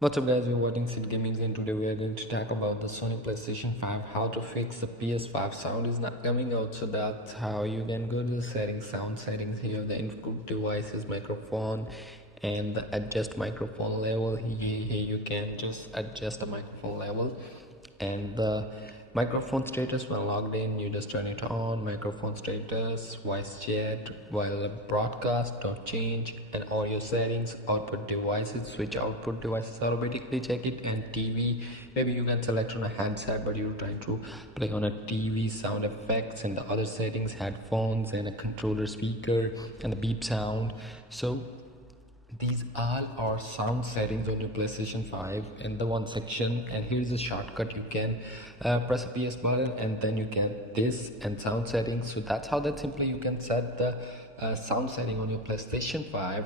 What's up guys, we're watching Sid Gaming and today we are going to talk about the Sony PlayStation 5, how to fix the PS5 sound is not coming out. So that's how you can go to the settings, sound settings. Here the input devices, microphone and the adjust microphone level. Here you can just adjust the microphone level and the microphone status. When logged in, you just turn it on. Microphone status, voice chat, while broadcast don't change, and audio settings, output devices, switch output devices automatically, check it. And TV, maybe you can select on a handset but you're trying to play on a TV, sound effects and the other settings, headphones and a controller speaker and the beep sound. So these all are sound settings on your PlayStation 5 in the one section, and here's a shortcut. You can press a PS button and then you get this and sound settings. So that's how that simply you can set the sound setting on your PlayStation 5.